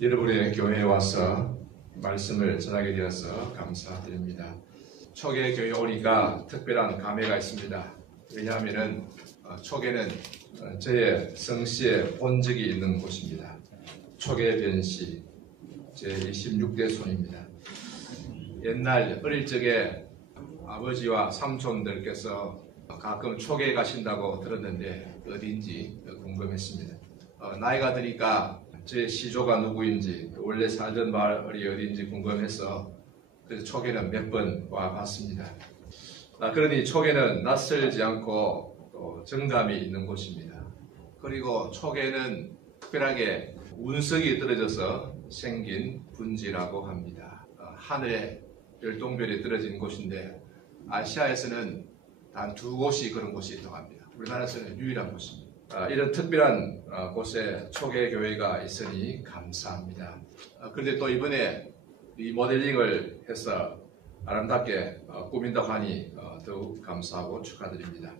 여러분의 교회에 와서 말씀을 전하게 되어서 감사드립니다. 초계 교회 오니까 특별한 감회가 있습니다. 왜냐하면 초계는 저의 성씨의 본적이 있는 곳입니다. 초계 변씨 제26대 손입니다. 옛날 어릴 적에 아버지와 삼촌들께서 가끔 초계에 가신다고 들었는데 어딘지 궁금했습니다. 나이가 드니까 제 시조가 누구인지 원래 살던 마을이 어딘지 궁금해서 그래서 초계는 몇 번 와봤습니다. 그러니 초계는 낯설지 않고 또 정감이 있는 곳입니다. 그리고 초계는 특별하게 운석이 떨어져서 생긴 분지라고 합니다. 하늘에 별똥별이 떨어진 곳인데 아시아에서는 단 2곳이 그런 곳이 있다고 합니다. 우리나라에서는 유일한 곳입니다. 이런 특별한 곳에 초계 교회가 있으니 감사합니다. 그런데 또 이번에 리모델링을 해서 아름답게 꾸민다고 하니 더욱 감사하고 축하드립니다.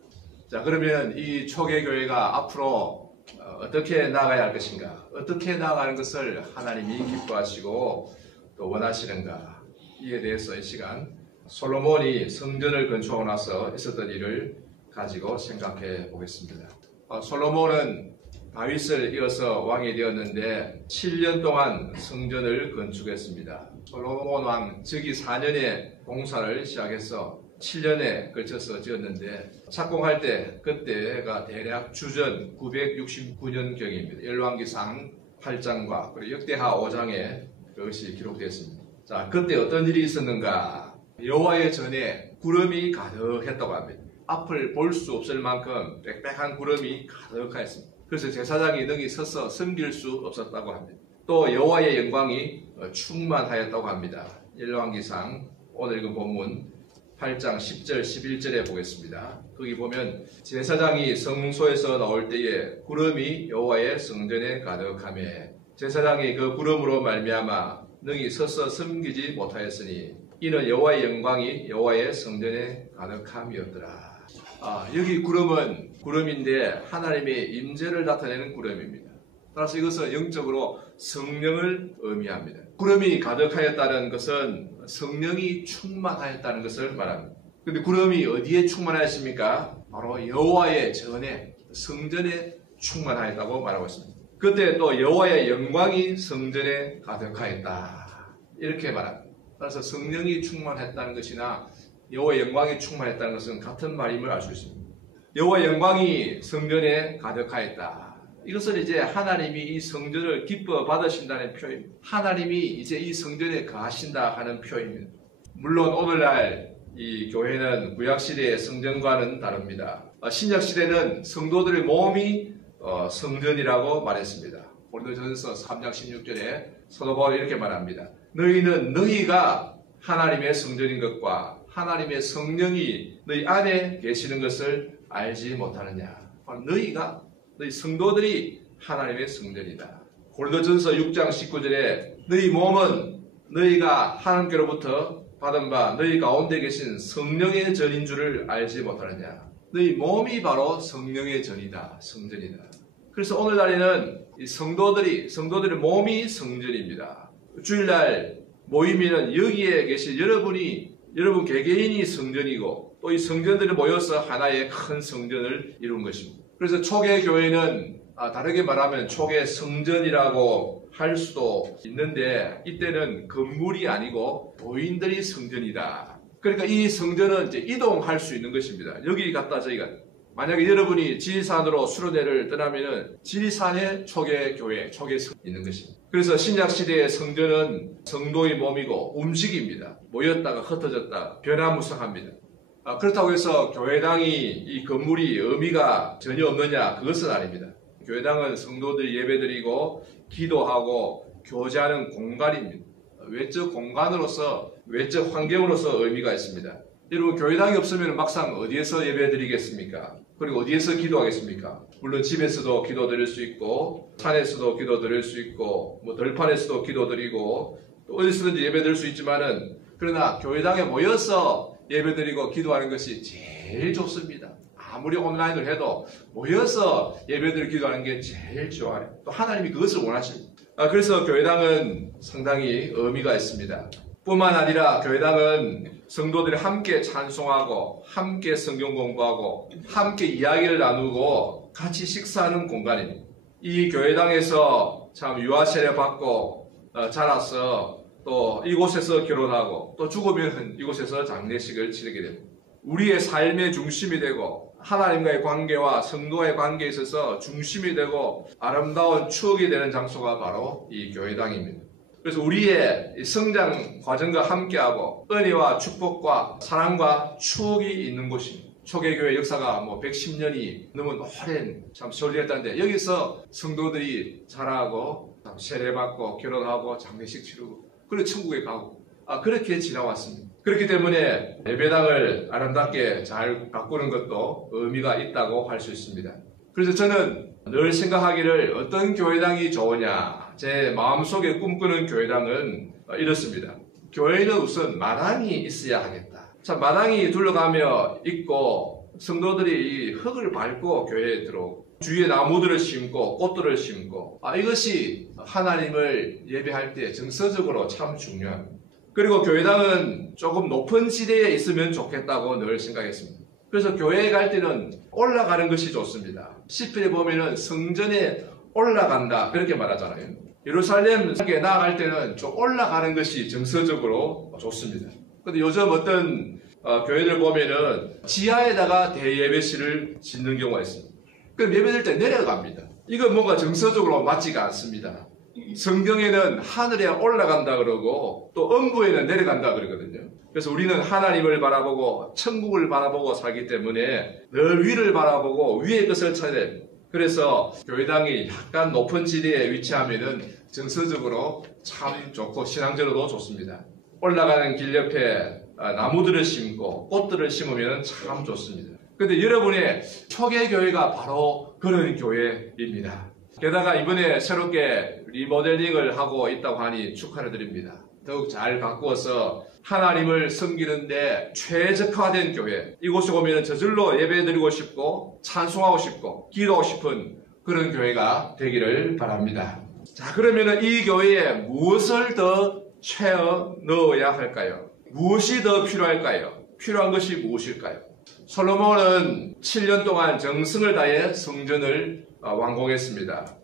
자, 그러면 이 초계 교회가 앞으로 어떻게 나아가야 할 것인가? 어떻게 나아가는 것을 하나님이 기뻐하시고 또 원하시는가? 이에 대해서 이 시간 솔로몬이 성전을 건축하고 나서 있었던 일을 가지고 생각해 보겠습니다. 솔로몬은 다윗을 이어서 왕이 되었는데 7년 동안 성전을 건축했습니다. 솔로몬 왕 즉위 4년에 공사를 시작해서 7년에 걸쳐서 지었는데 착공할 때 그때가 대략 주전 969년경입니다. 열왕기상 8장과 그리고 역대하 5장에 그것이 기록되었습니다. 자, 그때 어떤 일이 있었는가? 여호와의 전에 구름이 가득했다고 합니다. 앞을 볼 수 없을 만큼 빽빽한 구름이 가득하였습니다. 그래서 제사장이 능히 서서 섬길 수 없었다고 합니다. 또 여호와의 영광이 충만하였다고 합니다. 열왕기상 오늘 읽은 본문 8장 10절 11절에 보겠습니다. 거기 보면 제사장이 성소에서 나올 때에 구름이 여호와의 성전에 가득하며 제사장이 그 구름으로 말미암아 능히 서서 섬기지 못하였으니 이는 여호와의 영광이 여호와의 성전에 가득함이었더라. 여기 구름은 구름인데 하나님의 임재를 나타내는 구름입니다. 따라서 이것은 영적으로 성령을 의미합니다. 구름이 가득하였다는 것은 성령이 충만하였다는 것을 말합니다. 그런데 구름이 어디에 충만하였습니까? 바로 여호와의 전에 성전에 충만하였다고 말하고 있습니다. 그때 또 여호와의 영광이 성전에 가득하였다 이렇게 말합니다. 따라서 성령이 충만했다는 것이나 여호와의 영광이 충만했다는 것은 같은 말임을 알 수 있습니다. 여호와의 영광이 성전에 가득하였다. 이것은 이제 하나님이 이 성전을 기뻐 받으신다는 표현입니다. 하나님이 이제 이 성전에 거하신다 하는 표현입니다. 물론 오늘날 이 교회는 구약시대의 성전과는 다릅니다. 신약시대는 성도들의 몸이 성전이라고 말했습니다. 고린도전서 3장 16절에 사도 바울이 이렇게 말합니다. 너희는 너희가 하나님의 성전인 것과 하나님의 성령이 너희 안에 계시는 것을 알지 못하느냐. 너희 성도들이 하나님의 성전이다. 고린도전서 6장 19절에 너희 몸은 너희가 하나님께로부터 받은 바 너희 가운데 계신 성령의 전인 줄을 알지 못하느냐. 너희 몸이 바로 성령의 전이다. 성전이다. 그래서 오늘날에는 이 성도들의 몸이 성전입니다. 주일날 모임에는 여기에 계신 여러분 개개인이 성전이고 또 이 성전들이 모여서 하나의 큰 성전을 이룬 것입니다. 그래서 초계 교회는 다르게 말하면 초계 성전이라고 할 수도 있는데 이때는 건물이 아니고 교인들이 성전이다. 그러니까 이 성전은 이제 이동할 수 있는 것입니다. 여기 갔다 저기가 만약에 여러분이 지리산으로 수련회를 떠나면은 지리산에 초계 교회, 초계 성전이 있는 것입니다. 그래서 신약시대의 성전은 성도의 몸이고 움직입니다. 모였다가 흩어졌다가 변화무쌍합니다. 그렇다고 해서 교회당이 이 건물이 의미가 전혀 없느냐? 그것은 아닙니다. 교회당은 성도들이 예배드리고 기도하고 교제하는 공간입니다. 외적 공간으로서 외적 환경으로서 의미가 있습니다. 여러분 교회당이 없으면 막상 어디에서 예배드리겠습니까? 그리고 어디에서 기도하겠습니까? 물론 집에서도 기도드릴 수 있고 산에서도 기도드릴 수 있고 들판에서도 기도드리고 또 어디서든지 예배드릴 수 있지만은 그러나 교회당에 모여서 예배드리고 기도하는 것이 제일 좋습니다. 아무리 온라인을 해도 모여서 예배드리고 기도하는 게 제일 좋아요. 또 하나님이 그것을 원하십니다. 그래서 교회당은 상당히 의미가 있습니다. 뿐만 아니라 교회당은 성도들이 함께 찬송하고 함께 성경 공부하고 함께 이야기를 나누고 같이 식사하는 공간입니다. 이 교회당에서 참 유아 세례 받고 자라서 또 이곳에서 결혼하고 또 죽으면 이곳에서 장례식을 치르게 됩니다. 우리의 삶의 중심이 되고 하나님과의 관계와 성도의 관계에 있어서 중심이 되고 아름다운 추억이 되는 장소가 바로 이 교회당입니다. 그래서 우리의 성장 과정과 함께하고 은혜와 축복과 사랑과 추억이 있는 곳입니다. 초대교회 역사가 110년이 넘은 오랜 참 세월이었다는데 여기서 성도들이 자라고 세례받고 결혼하고 장례식 치르고 그리고 천국에 가고 그렇게 지나왔습니다. 그렇기 때문에 예배당을 아름답게 잘 가꾸는 것도 의미가 있다고 할 수 있습니다. 그래서 저는 늘 생각하기를 어떤 교회당이 좋으냐, 제 마음속에 꿈꾸는 교회당은 이렇습니다. 교회는 우선 마당이 있어야 하겠다. 참 마당이 둘러가며 있고 성도들이 이 흙을 밟고 교회에 들어오고 주위에 나무들을 심고 꽃들을 심고 이것이 하나님을 예배할 때 정서적으로 참 중요합니다. 그리고 교회당은 조금 높은 지대에 있으면 좋겠다고 늘 생각했습니다. 그래서 교회에 갈 때는 올라가는 것이 좋습니다. 시편에 보면은 성전에 올라간다 그렇게 말하잖아요. 예루살렘에 나아갈 때는 좀 올라가는 것이 정서적으로 좋습니다. 근데 요즘 어떤 교회들 보면은 지하에다가 대예배실을 짓는 경우가 있습니다. 그럼 예배드릴 때 내려갑니다. 이건 뭔가 정서적으로 맞지가 않습니다. 성경에는 하늘에 올라간다 그러고 또 음부에는 내려간다 그러거든요. 그래서 우리는 하나님을 바라보고 천국을 바라보고 살기 때문에 늘 위를 바라보고 위의 것을 찾아야 됩니다. 그래서 교회당이 약간 높은 지대에 위치하면은 정서적으로 참 좋고 신앙적으로도 좋습니다. 올라가는 길 옆에 나무들을 심고 꽃들을 심으면 참 좋습니다. 그런데 여러분의 초대 교회가 바로 그런 교회입니다. 게다가 이번에 새롭게 리모델링을 하고 있다고 하니 축하를 드립니다. 더욱 잘 가꾸어서 하나님을 섬기는데 최적화된 교회, 이곳에 오면 저절로 예배드리고 싶고 찬송하고 싶고 기도하고 싶은 그런 교회가 되기를 바랍니다. 자, 그러면 이 교회에 무엇을 더 채워 넣어야 할까요? 무엇이 더 필요할까요? 필요한 것이 무엇일까요? 솔로몬은 7년 동안 정성을 다해 성전을 완공했습니다.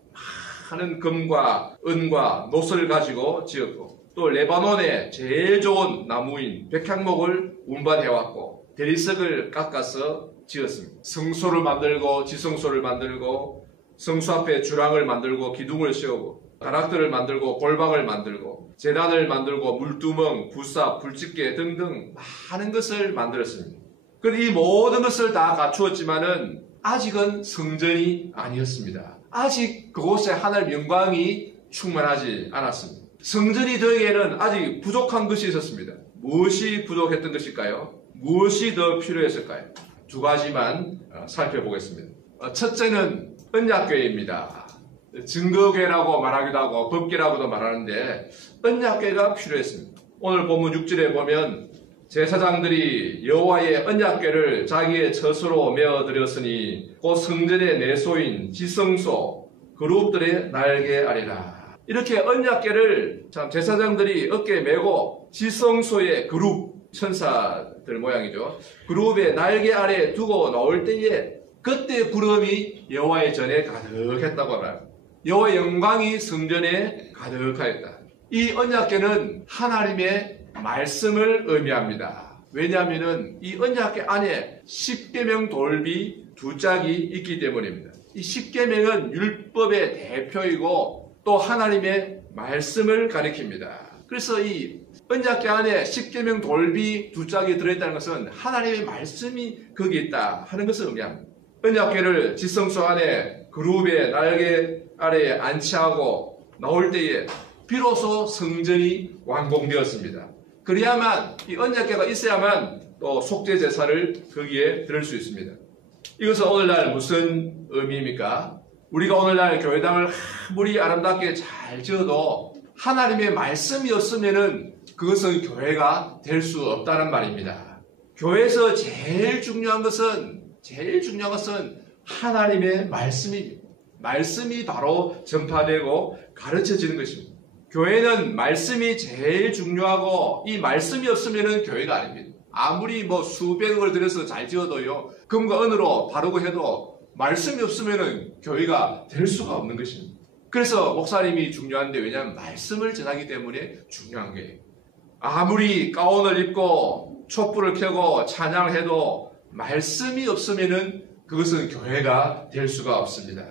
많은 금과 은과 노슬을 가지고 지었고 또 레바논의 제일 좋은 나무인 백향목을 운반해왔고 대리석을 깎아서 지었습니다. 성소를 만들고 지성소를 만들고 성소 앞에 주랑을 만들고 기둥을 세우고 가락들을 만들고 골방을 만들고 제단을 만들고 물두멍, 부사, 불집게 등등 많은 것을 만들었습니다. 그런데 이 모든 것을 다 갖추었지만은 아직은 성전이 아니었습니다. 아직 그곳에 하나님의 영광이 충만하지 않았습니다. 성전이 되기에는 아직 부족한 것이 있었습니다. 무엇이 부족했던 것일까요? 무엇이 더 필요했을까요? 두 가지만 살펴보겠습니다. 첫째는 언약궤입니다. 증거궤라고 말하기도 하고 법궤라고도 말하는데 언약궤가 필요했습니다. 오늘 본문 6절에 보면 제사장들이 여호와의 언약궤를 자기의 처소로 메어드렸으니 곧 성전의 내소인 지성소 그룹들의 날개 아래라. 이렇게 언약궤를 참 제사장들이 어깨에 메고 지성소의 그룹 천사들 모양이죠. 그룹의 날개 아래에 두고 나올 때에 그때 구름이 여호와의 전에 가득했다고 말합니다. 여호와의 영광이 성전에 가득하였다. 이 언약궤는 하나님의 말씀을 의미합니다. 왜냐하면 이 언약궤 안에 십계명 돌비 두 짝이 있기 때문입니다. 이 십계명은 율법의 대표이고 또 하나님의 말씀을 가리킵니다. 그래서 이 언약궤 안에 십계명 돌비 두 짝이 들어있다는 것은 하나님의 말씀이 거기에 있다 하는 것을 의미합니다. 언약궤를 지성소 안에 그룹의 날개 아래에 안치하고 나올 때에 비로소 성전이 완공되었습니다. 그래야만 이 언약궤가 있어야만 또 속죄 제사를 거기에 드릴 수 있습니다. 이것은 오늘날 무슨 의미입니까? 우리가 오늘날 교회당을 아무리 아름답게 잘 지어도 하나님의 말씀이 없으면은 그것은 교회가 될 수 없다는 말입니다. 교회에서 제일 중요한 것은 제일 중요한 것은 하나님의 말씀이 바로 전파되고 가르쳐지는 것입니다. 교회는 말씀이 제일 중요하고 이 말씀이 없으면 교회가 아닙니다. 아무리 수백억을 들여서 잘 지어도요, 금과 은으로 다루고 해도 말씀이 없으면 교회가 될 수가 없는 것입니다. 그래서 목사님이 중요한데, 왜냐하면 말씀을 전하기 때문에 중요한 거예요. 아무리 가운을 입고 촛불을 켜고 찬양을 해도 말씀이 없으면 그것은 교회가 될 수가 없습니다.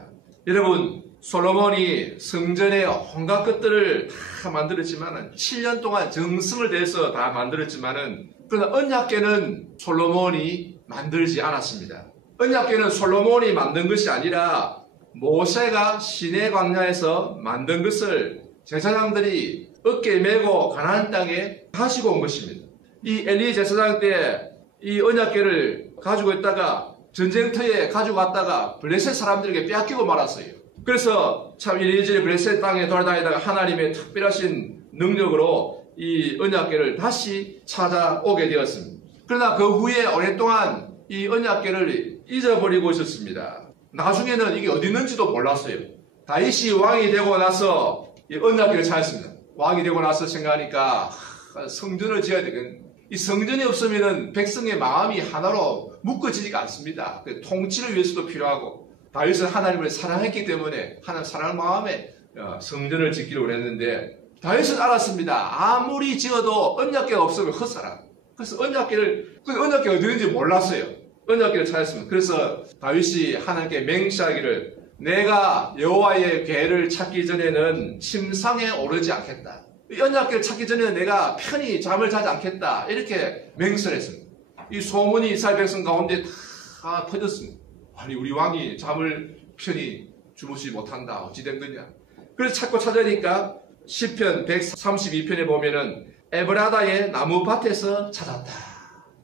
여러분, 솔로몬이 성전의 온갖 것들을 다 만들었지만은 7년 동안 정성을 다해서 다 만들었지만은, 그러나 언약궤는 솔로몬이 만들지 않았습니다. 언약궤는 솔로몬이 만든 것이 아니라 모세가 시내 광야에서 만든 것을 제사장들이 어깨에 메고 가나안 땅에 가지고 온 것입니다. 이 엘리 제사장 때 이 언약궤를 가지고 있다가 전쟁터에 가지고 갔다가 블레셋 사람들에게 빼앗기고 말았어요. 그래서 참 이리저리 블레셋 땅에 돌아다니다가 하나님의 특별하신 능력으로 이 언약궤를 다시 찾아오게 되었습니다. 그러나 그 후에 오랫동안 이 언약궤를 잊어버리고 있었습니다. 나중에는 이게 어디 있는지도 몰랐어요. 다윗이 왕이 되고 나서 이 언약궤를 찾았습니다. 왕이 되고 나서 생각하니까 성전을 지어야 되겠네. 이 성전이 없으면 백성의 마음이 하나로 묶어지지가 않습니다. 통치를 위해서도 필요하고, 다윗은 하나님을 사랑했기 때문에 하나님 사랑하는 마음에 성전을 짓기로 했는데, 다윗은 알았습니다. 아무리 지어도 언약궤가 없으면 헛살아. 그래서 언약궤가 어디 있는지 몰랐어요. 언약궤를 찾았습니다. 그래서 다윗이 하나님께 맹세하기를, 내가 여호와의 궤를 찾기 전에는 침상에 오르지 않겠다. 언약궤를 찾기 전에는 내가 편히 잠을 자지 않겠다. 이렇게 맹세를 했습니다. 이 소문이 이스라엘 백성 가운데 다 퍼졌습니다. 아니, 우리 왕이 잠을 편히 주무시지 못한다. 어찌 된 거냐. 그래서 찾고 찾으니까 시편 132편에 보면은 에브라다의 나무밭에서 찾았다.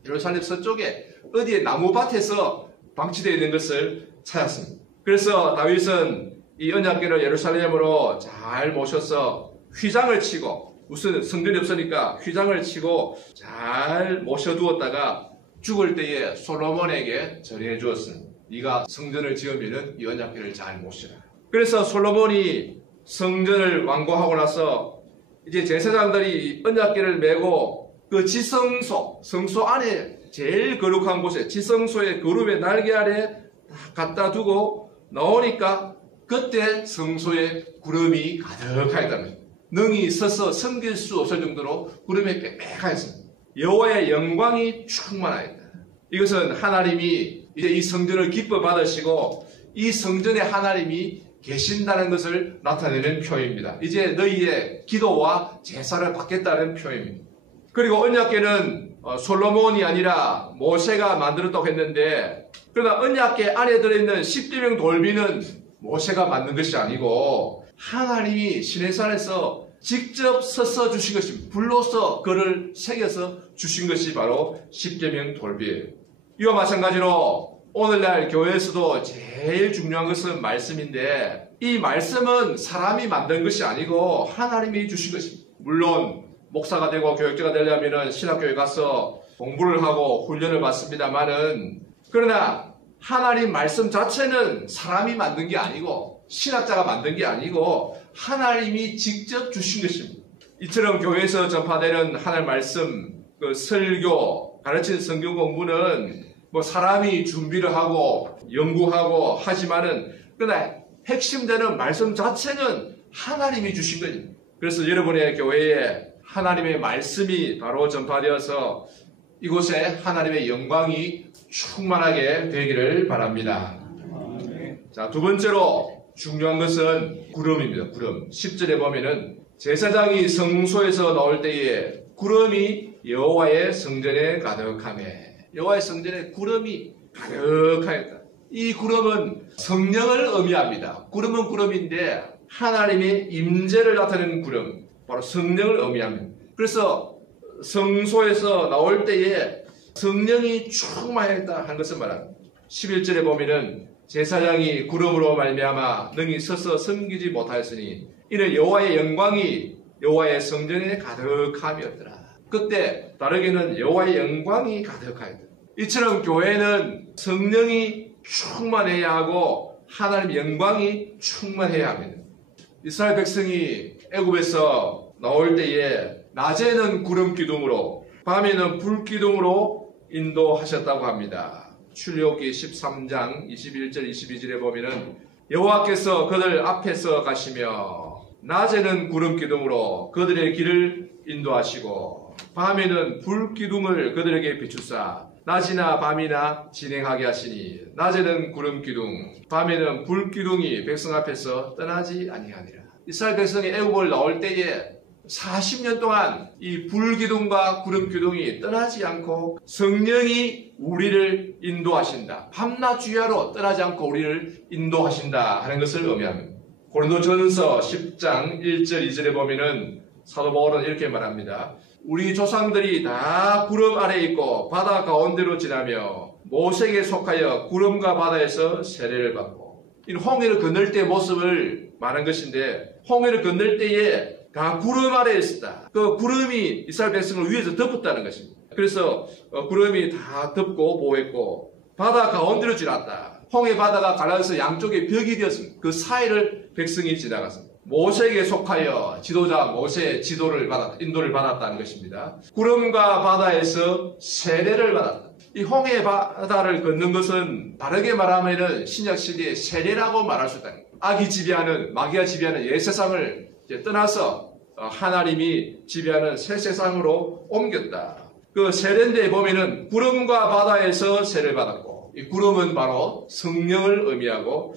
예루살렘 서쪽에 어디에 나무밭에서 방치되어 있는 것을 찾았습니다. 그래서 다윗은 이 언약궤를 예루살렘으로 잘 모셔서 휘장을 치고, 무슨 성전이 없으니까 휘장을 치고 잘 모셔두었다가 죽을 때에 솔로몬에게 전해 주었습니다. 네가 성전을 지으면 이 언약궤를 잘 모시라. 그래서 솔로몬이 성전을 완공하고 나서 이제 제사장들이 언약궤를 메고 그 지성소, 성소 안에 제일 거룩한 곳에 지성소의 거룩의 날개 아래 갖다 두고 나오니까 그때 성소에 구름이 가득하였답니다. 능히 서서 섬길 수 없을 정도로 구름이 빽빽하였습니다. 여호와의 영광이 충만하였다. 이것은 하나님이 이제 이 성전을 기뻐 받으시고 이 성전에 하나님이 계신다는 것을 나타내는 표현입니다. 이제 너희의 기도와 제사를 받겠다는 표현입니다. 그리고 언약궤는 솔로몬이 아니라 모세가 만들었다고 했는데, 그러나 언약궤 안에 들어있는 십계명 돌비는 모세가 만든 것이 아니고 하나님이 시내산에서 직접 서서 주신 것입니다. 불로서 그를 새겨서 주신 것이 바로 십계명 돌비예요. 이와 마찬가지로 오늘날 교회에서도 제일 중요한 것은 말씀인데, 이 말씀은 사람이 만든 것이 아니고 하나님이 주신 것입니다. 물론 목사가 되고 교육자가 되려면 신학교에 가서 공부를 하고 훈련을 받습니다만은, 그러나 하나님 말씀 자체는 사람이 만든 게 아니고 신학자가 만든 게 아니고 하나님이 직접 주신 것입니다. 이처럼 교회에서 전파되는 하나님 말씀, 그 설교, 가르치는 성경 공부는 사람이 준비를 하고 연구하고 하지만은, 그러나 핵심되는 말씀 자체는 하나님이 주신 거예요. 그래서 여러분의 교회에 하나님의 말씀이 바로 전파되어서 이곳에 하나님의 영광이 충만하게 되기를 바랍니다. 자, 두 번째로 중요한 것은 구름입니다. 구름. 10절에 보면은 제사장이 성소에서 나올 때에 구름이 여호와의 성전에 가득하매, 여호와의 성전에 구름이 가득하였다. 이 구름은 성령을 의미합니다. 구름은 구름인데 하나님의 임재를 나타내는 구름, 바로 성령을 의미합니다. 그래서 성소에서 나올 때에 성령이 충만했다 한 것을 말합니다. 11절에 보면은 제사장이 구름으로 말미암아 능히 서서 섬기지 못하였으니 이는 여호와의 영광이 여호와의 성전에 가득함이었더라. 그때 다르게는 여호와의 영광이 가득하였다. 이처럼 교회는 성령이 충만해야 하고 하나님의 영광이 충만해야 합니다. 이스라엘 백성이 애굽에서 나올 때에 낮에는 구름 기둥으로 밤에는 불 기둥으로 인도하셨다고 합니다. 출애굽기 13장 21절 22절에 보면은 여호와께서 그들 앞에서 가시며 낮에는 구름 기둥으로 그들의 길을 인도하시고 밤에는 불 기둥을 그들에게 비추사 낮이나 밤이나 진행하게 하시니 낮에는 구름 기둥 밤에는 불 기둥이 백성 앞에서 떠나지 아니하니라. 이스라엘 백성이 애굽을 나올 때에 40년 동안 이 불기둥과 구름기둥이 떠나지 않고 성령이 우리를 인도하신다. 밤낮 주야로 떠나지 않고 우리를 인도하신다 하는 것을 의미합니다. 고린도전서 10장 1절 2절에 보면은 사도 바울은 이렇게 말합니다. 우리 조상들이 다 구름 아래에 있고 바다 가운데로 지나며 모세에게 속하여 구름과 바다에서 세례를 받고 이 홍해를 건널 때의 모습을 말한 것인데 홍해를 건널 때에 다 구름 아래에 있었다. 그 구름이 이스라엘 백성을 위에서 덮었다는 것입니다. 그래서 구름이 다 덮고 보호했고 바다 가운데로 지났다. 홍해 바다가 갈라져서 양쪽에 벽이 되었습니다. 그 사이를 백성이 지나갔습니다. 모세에게 속하여 지도자 모세의 인도를 받았다는 것입니다. 구름과 바다에서 세례를 받았다. 이 홍해 바다를 걷는 것은 다르게 말하면 신약 시대의 세례라고 말할 수 있다. 악이 지배하는 마귀가 지배하는 옛 세상을 떠나서 하나님이 지배하는 새 세상으로 옮겼다. 그 세례인데 보면은 구름과 바다에서 세례를 받았고 이 구름은 바로 성령을 의미하고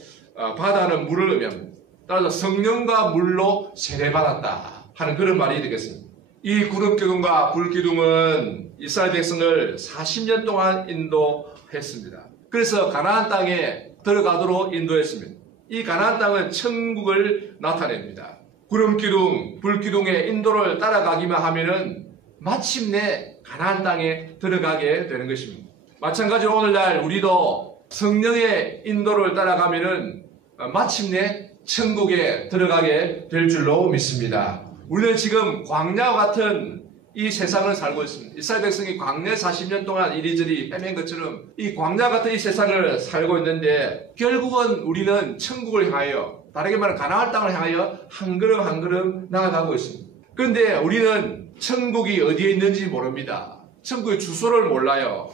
바다는 물을 의미합니다. 따라서 성령과 물로 세례받았다 하는 그런 말이 되겠습니다. 이 구름기둥과 불기둥은 이스라엘 백성을 40년 동안 인도했습니다. 그래서 가나안 땅에 들어가도록 인도했습니다. 이 가나안 땅은 천국을 나타냅니다. 구름기둥, 불기둥의 인도를 따라가기만 하면은 마침내 가나안 땅에 들어가게 되는 것입니다. 마찬가지로 오늘날 우리도 성령의 인도를 따라가면은 마침내 천국에 들어가게 될 줄로 믿습니다. 우리는 지금 광야와 같은 이 세상을 살고 있습니다. 이스라엘 백성이 광야 40년 동안 이리저리 헤맨 것처럼 이 광야 같은 이 세상을 살고 있는데 결국은 우리는 천국을 향하여 다르게 말하면 가나안 땅을 향하여 한 걸음 한 걸음 나아가고 있습니다. 그런데 우리는 천국이 어디에 있는지 모릅니다. 천국의 주소를 몰라요.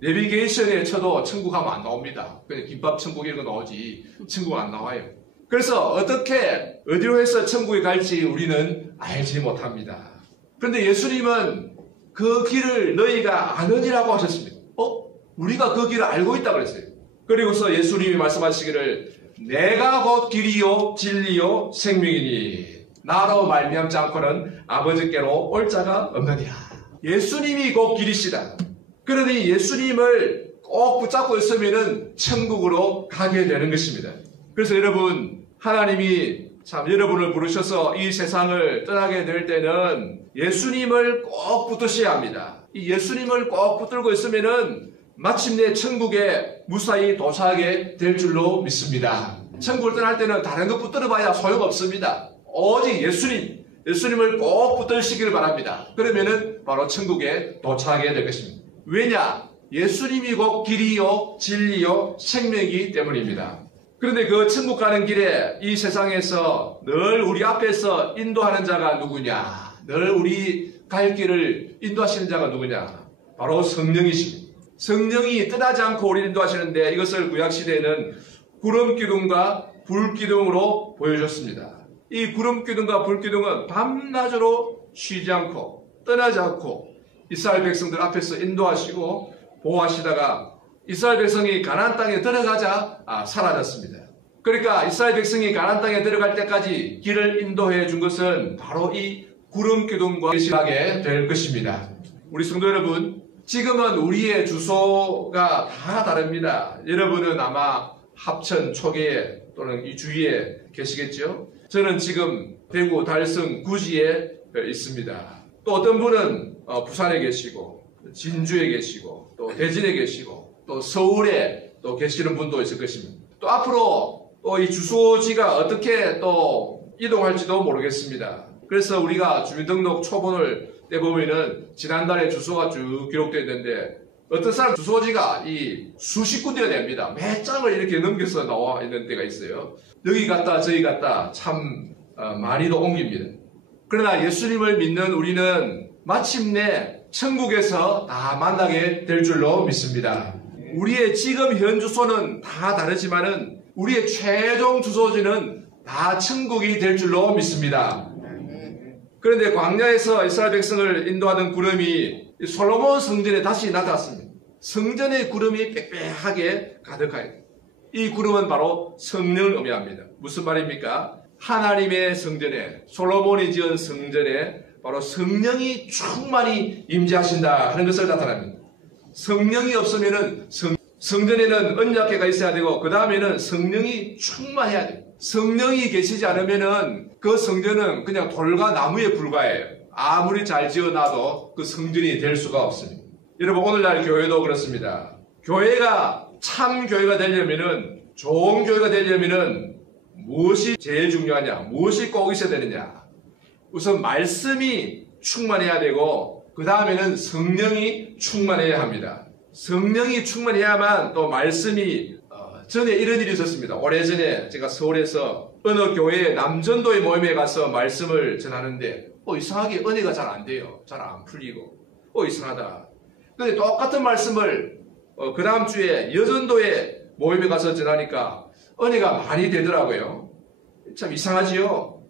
내비게이션에 쳐도 천국 하면 안 나옵니다. 그냥 김밥 천국 이런 거 나오지 천국 안 나와요. 그래서 어떻게 어디로 해서 천국에 갈지 우리는 알지 못합니다. 그런데 예수님은 그 길을 너희가 아느니라고 하셨습니다. 우리가 그 길을 알고 있다고 그랬어요. 그리고서 예수님이 말씀하시기를 내가 곧 길이요 진리요 생명이니 나로 말미암지 않고는 아버지께로 올 자가 없느니라. 예수님이 곧 길이시다. 그러니 예수님을 꼭 붙잡고 있으면은 천국으로 가게 되는 것입니다. 그래서 여러분 하나님이 참 여러분을 부르셔서 이 세상을 떠나게 될 때는 예수님을 꼭 붙드셔야 합니다. 이 예수님을 꼭 붙들고 있으면은 마침내 천국에 무사히 도착하게 될 줄로 믿습니다. 천국을 떠날 때는 다른 것 붙들어 봐야 소용없습니다. 오직 예수님을 꼭 붙들시기를 바랍니다. 그러면은 바로 천국에 도착하게 될 것입니다. 왜냐? 예수님이 곧 길이요 진리요 생명이기 때문입니다. 그런데 그 천국 가는 길에 이 세상에서 늘 우리 앞에서 인도하는 자가 누구냐? 늘 우리 갈 길을 인도하시는 자가 누구냐? 바로 성령이십니다. 성령이 떠나지 않고 우리를 인도하시는데 이것을 구약시대에는 구름기둥과 불기둥으로 보여줬습니다. 이 구름기둥과 불기둥은 밤낮으로 쉬지 않고 떠나지 않고 이스라엘 백성들 앞에서 인도하시고 보호하시다가 이스라엘 백성이 가나안 땅에 들어가자 사라졌습니다. 그러니까 이스라엘 백성이 가나안 땅에 들어갈 때까지 길을 인도해 준 것은 바로 이 구름기둥과 계시하게 될 것입니다. 우리 성도 여러분, 지금은 우리의 주소가 다 다릅니다. 여러분은 아마 합천 초계에 또는 이 주위에 계시겠죠? 저는 지금 대구 달성 구지에 있습니다. 또 어떤 분은 부산에 계시고 진주에 계시고 또 대진에 계시고 또 서울에 또 계시는 분도 있을 것입니다. 또 앞으로 또 이 주소지가 어떻게 또 이동할지도 모르겠습니다. 그래서 우리가 주민등록 초본을 떼보면은 지난달에 주소가 쭉 기록되어 있는데 어떤 사람 주소지가 이 수십 군데가 됩니다. 몇 장을 이렇게 넘겨서 나와 있는 때가 있어요. 여기 갔다 저기 갔다 참 많이도 옮깁니다. 그러나 예수님을 믿는 우리는 마침내 천국에서 다 만나게 될 줄로 믿습니다. 우리의 지금 현 주소는 다 다르지만은 우리의 최종 주소지는 다 천국이 될 줄로 믿습니다. 그런데 광야에서 이스라엘 백성을 인도하던 구름이 솔로몬 성전에 다시 나타났습니다. 성전의 구름이 빽빽하게 가득하여 이 구름은 바로 성령을 의미합니다. 무슨 말입니까? 하나님의 성전에 솔로몬이 지은 성전에 바로 성령이 충만히 임재하신다 하는 것을 나타납니다. 성령이 없으면은 성전에는 언약궤가 있어야 되고 그 다음에는 성령이 충만해야 돼요. 성령이 계시지 않으면은 그 성전은 그냥 돌과 나무에 불과해요. 아무리 잘 지어놔도 그 성전이 될 수가 없습니다. 여러분 오늘날 교회도 그렇습니다. 교회가 참 교회가 되려면은 좋은 교회가 되려면은 무엇이 제일 중요하냐? 무엇이 꼭 있어야 되느냐? 우선 말씀이 충만해야 되고 그 다음에는 성령이 충만해야 합니다. 성령이 충만해야만 또 말씀이 전에 이런 일이 있었습니다. 오래전에 제가 서울에서 어느 교회 남전도의 모임에 가서 말씀을 전하는데 이상하게 은혜가 잘 안 돼요. 잘 안 풀리고 이상하다. 근데 똑같은 말씀을 그 다음 주에 여전도의 모임에 가서 전하니까 은혜가 많이 되더라고요. 참 이상하지요.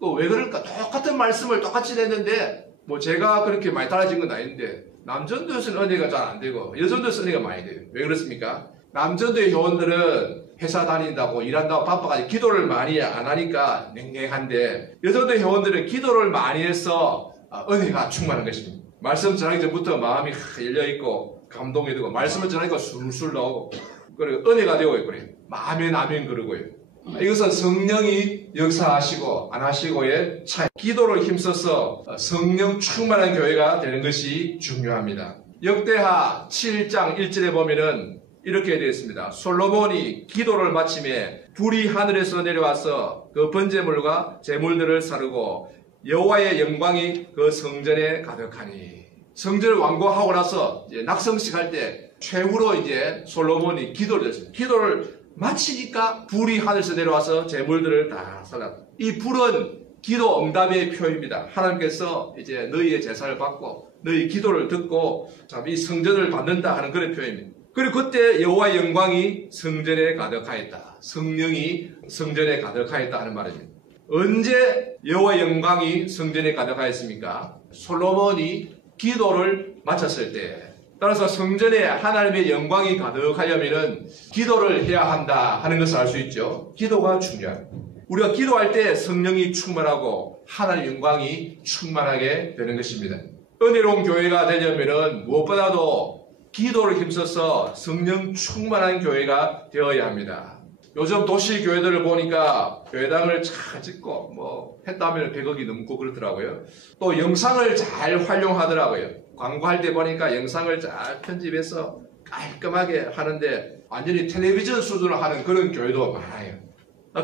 또 왜 그럴까? 똑같은 말씀을 똑같이 냈는데 제가 그렇게 많이 달라진 건 아닌데 남전도에서는 은혜가 잘 안 되고 여전도에서 은혜가 많이 돼요. 왜 그렇습니까? 남전도의 회원들은 회사 다닌다고 일한다고 바빠가지고 기도를 많이 안 하니까 냉랭한데 여전도의 회원들은 기도를 많이 해서 은혜가 충만한 것입니다. 말씀 전하기 전부터 마음이 열려있고 감동이 되고 말씀을 전하니까 술술 나오고 그리고 은혜가 되고 그래요. 아멘 아멘 그러고요. 이것은 성령이 역사하시고 안 하시고의 차이. 기도를 힘써서 성령 충만한 교회가 되는 것이 중요합니다. 역대하 7장 1절에 보면은 이렇게 되어 있습니다. 솔로몬이 기도를 마침에 불이 하늘에서 내려와서 그 번제물과 제물들을 사르고 여호와의 영광이 그 성전에 가득하니. 성전을 완공하고 나서 이제 낙성식 할 때 최후로 이제 솔로몬이 기도를 했습니다. 기도를 마치니까 불이 하늘에서 내려와서 제물들을 다 살랐다. 이 불은 기도 응답의 표입니다. 하나님께서 이제 너희의 제사를 받고 너희 기도를 듣고 이 성전을 받는다 하는 그런 표현입니다. 그리고 그때 여호와의 영광이 성전에 가득하였다. 성령이 성전에 가득하였다 하는 말입니다. 언제 여호와의 영광이 성전에 가득하였습니까? 솔로몬이 기도를 마쳤을 때. 따라서 성전에 하나님의 영광이 가득하려면 기도를 해야 한다 하는 것을 알 수 있죠. 기도가 중요합니다. 우리가 기도할 때 성령이 충만하고 하나님의 영광이 충만하게 되는 것입니다. 은혜로운 교회가 되려면 무엇보다도 기도를 힘써서 성령 충만한 교회가 되어야 합니다. 요즘 도시 교회들을 보니까 교회당을 잘 짓고 했다면 100억이 넘고 그렇더라고요. 또 영상을 잘 활용하더라고요. 광고할 때 보니까 영상을 잘 편집해서 깔끔하게 하는데 완전히 텔레비전 수준으로 하는 그런 교회도 많아요.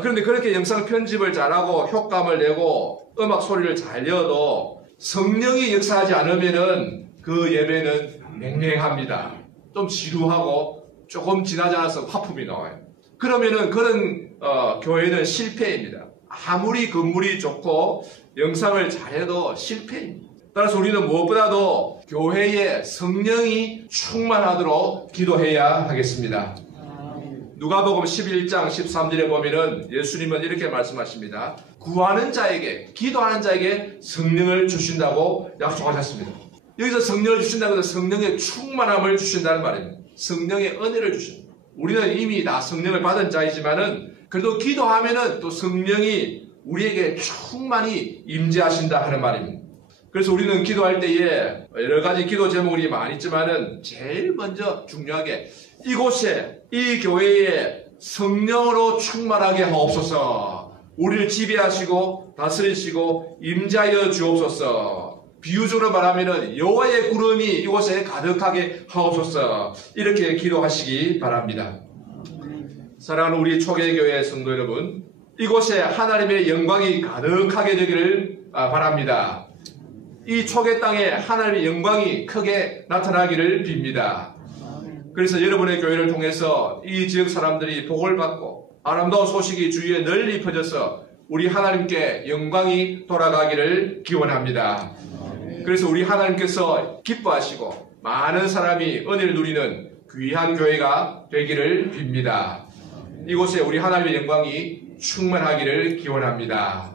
그런데 그렇게 영상 편집을 잘하고 효과음을 내고 음악 소리를 잘 내어도 성령이 역사하지 않으면은 그 예배는 냉랭합니다. 좀 지루하고 조금 지나지 않아서 화품이 나와요. 그러면은 그런 교회는 실패입니다. 아무리 건물이 좋고 영상을 잘해도 실패입니다. 따라서 우리는 무엇보다도 교회에 성령이 충만하도록 기도해야 하겠습니다. 누가복음 11장 13절에 보면은 예수님은 이렇게 말씀하십니다. 구하는 자에게, 기도하는 자에게 성령을 주신다고 약속하셨습니다. 여기서 성령을 주신다는 것은 성령의 충만함을 주신다는 말입니다. 성령의 은혜를 주신다. 우리는 이미 다 성령을 받은 자이지만은 그래도 기도하면은 또 성령이 우리에게 충만히 임재하신다 하는 말입니다. 그래서 우리는 기도할 때에 여러 가지 기도 제목이 많이 있지만은 제일 먼저 중요하게 이곳에 이 교회에 성령으로 충만하게 하옵소서. 우리를 지배하시고 다스리시고 임재하여 주옵소서. 비유적으로 말하면은 여호와의 구름이 이곳에 가득하게 하옵소서. 이렇게 기도하시기 바랍니다. 사랑하는 우리 초계교회 성도 여러분, 이곳에 하나님의 영광이 가득하게 되기를 바랍니다. 이 초계 땅에 하나님의 영광이 크게 나타나기를 빕니다. 그래서 여러분의 교회를 통해서 이 지역 사람들이 복을 받고 아름다운 소식이 주위에 널리 퍼져서 우리 하나님께 영광이 돌아가기를 기원합니다. 그래서 우리 하나님께서 기뻐하시고 많은 사람이 은혜를 누리는 귀한 교회가 되기를 빕니다. 이곳에 우리 하나님의 영광이 충만하기를 기원합니다.